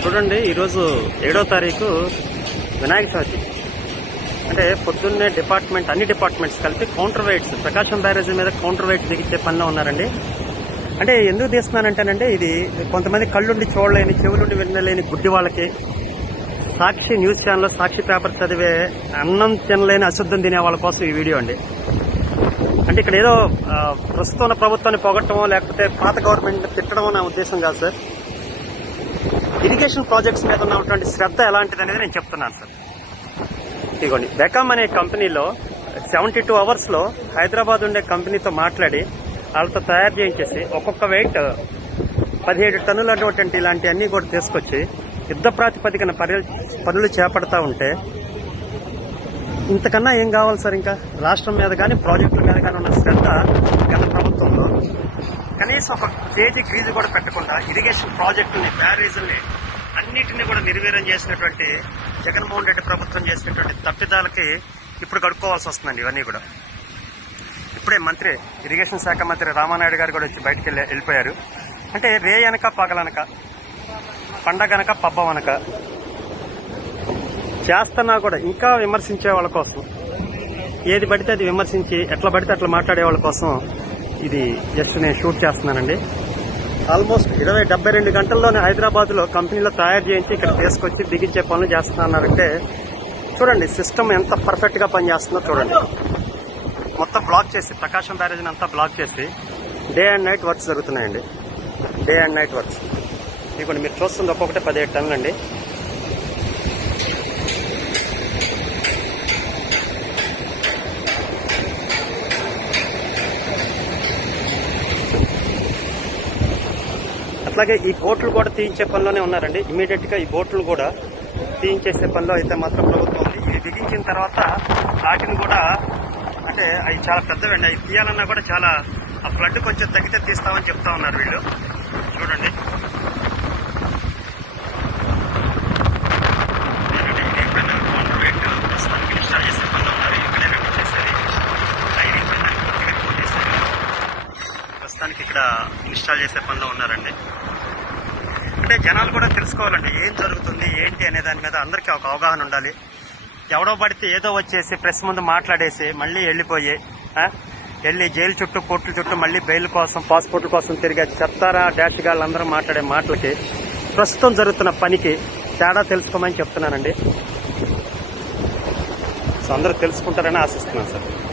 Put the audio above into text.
చూడండి, ఈరోజు 7వ తారీఖు వినాయక చవితి. అంటే పొద్దున్నే అన్ని డిపార్ట్మెంట్స్ కలిపి కౌంటర్ వెయిట్స్ ప్రకాశం బ్యారేజ్ మీద కౌంటర్ వెయిట్స్ దిగించే పనిలో ఉన్నారండి. అంటే ఎందుకు తీస్తున్నానంటేనండి, ఇది కొంతమంది కళ్ళుండి చూడలేని, చెవులుండి వినలేని గుడ్డి వాళ్ళకి, సాక్షి న్యూస్ ఛానల్లో సాక్షి పేపర్ చదివే అన్నం తినలేని అశుద్ధం తినే వాళ్ళ కోసం ఈ వీడియో అండి. అంటే ఇక్కడ ఏదో ప్రస్తుతం ఉన్న ప్రభుత్వాన్ని పొగట్టమో లేకపోతే పాత గవర్నమెంట్ తిట్టడమో నా ఉద్దేశం కాదు సార్. ఇరిగేషన్ ప్రాజెక్ట్స్ మీద ఉన్నటువంటి శ్రద్ధ ఎలాంటిది అనేది నేను చెప్తున్నాను సార్. ఇదిగోండి, బెకామ్ అనే కంపెనీలో 72 అవర్స్లో హైదరాబాద్ ఉండే కంపెనీతో మాట్లాడి వాళ్ళతో తయారు చేయించేసి ఒక్కొక్క వెయిట్ 17 టన్నులు అటువంటి ఇలాంటివన్నీ కూడా తీసుకొచ్చి యుద్ధ ప్రాతిపదికన పనులు చేపడతా ఉంటే ఇంతకన్నా ఏం కావాలి సార్? ఇంకా రాష్ట్రం మీద కానీ ప్రాజెక్టుల మీద కానీ ఉన్న శ్రద్ధ గత ప్రభుత్వంలో కనీసం ఒక కేజీ ఫీజు కూడా పెట్టకుండా ఇరిగేషన్ ప్రాజెక్టుని, బ్యారేజీల్ని అన్నిటినీ కూడా నిర్వీర్యం చేసినటువంటి జగన్మోహన్ రెడ్డి ప్రభుత్వం చేసినటువంటి తప్పిదాలకి ఇప్పుడు గడుపుకోవాల్సి వస్తుందండి. ఇవన్నీ కూడా ఇప్పుడే ఇరిగేషన్ శాఖ మంత్రి రామానాయుడు గారు కూడా వచ్చి బయటకు వెళ్ళిపోయారు. అంటే రే అనక పగలనక, పండగనక పబ్బమనక చేస్తున్నా కూడా ఇంకా విమర్శించే వాళ్ళ కోసం, ఏది పడితే అది విమర్శించి ఎట్లా పడితే అట్లా మాట్లాడే వాళ్ళ కోసం ఇది జస్ట్ నేను షూట్ చేస్తున్నానండి. ఆల్మోస్ట్ 72 గంటల్లోనే హైదరాబాద్లో కంపెనీలో తయారు చేయించి ఇక్కడ తీసుకొచ్చి దిగించే పనులు చేస్తున్నారంటే చూడండి, సిస్టమ్ ఎంత పర్ఫెక్ట్గా పనిచేస్తుందో చూడండి. మొత్తం బ్లాక్ చేసి, ప్రకాశం బ్యారేజ్ని అంతా బ్లాక్ చేసి డే అండ్ నైట్ వర్క్స్ జరుగుతున్నాయండి. డే అండ్ నైట్ వర్క్స్ ఇప్పుడు మీరు చూస్తుంది ఒక్కొక్కటి 17 టన్నులు అండి. అట్లాగే ఈ బోట్లు కూడా తీయించే పనిలోనే ఉన్నారండి. ఇమీడియట్ గా ఈ బోట్లు కూడా తీయించేసే పనిలో అయితే మాత్రం ప్రభుత్వం ఉంది. ఇది బిగించిన తర్వాత వాటిని కూడా, అంటే అవి చాలా పెద్దవండి, అవి తీయాలన్నా కూడా చాలా, ఆ ఫ్లడ్ కొంచెం తగ్గితే తీస్తామని చెప్తా ఉన్నారు వీళ్ళు. చూడండి, ఇన్స్టాల్ చేసే పనిలో ఉన్నారు. ఇక్కడే చేసేది ప్రస్తుతానికి ఇక్కడ ఇన్స్టాల్ చేసే పనిలో ఉన్నారండి. అంటే జనాలు కూడా తెలుసుకోవాలండి ఏం జరుగుతుంది ఏంటి అనే దాని మీద అందరికీ ఒక అవగాహన ఉండాలి. ఎవడో పడితే ఏదో వచ్చేసి ప్రెస్ ముందు మాట్లాడేసి మళ్ళీ వెళ్ళి జైలు చుట్టూ, కోర్టుల చుట్టూ మళ్ళీ బెయిల్ కోసం, పాస్పోర్ట్ల కోసం తిరిగే చెప్తారా డాష్ గాళ్ళందరూ మాట్లాడే మాటలకి, ప్రస్తుతం జరుగుతున్న పనికి తేడా తెలుసుకోమని చెప్తున్నానండి. సో అందరూ తెలుసుకుంటారని ఆశిస్తున్నాను సార్.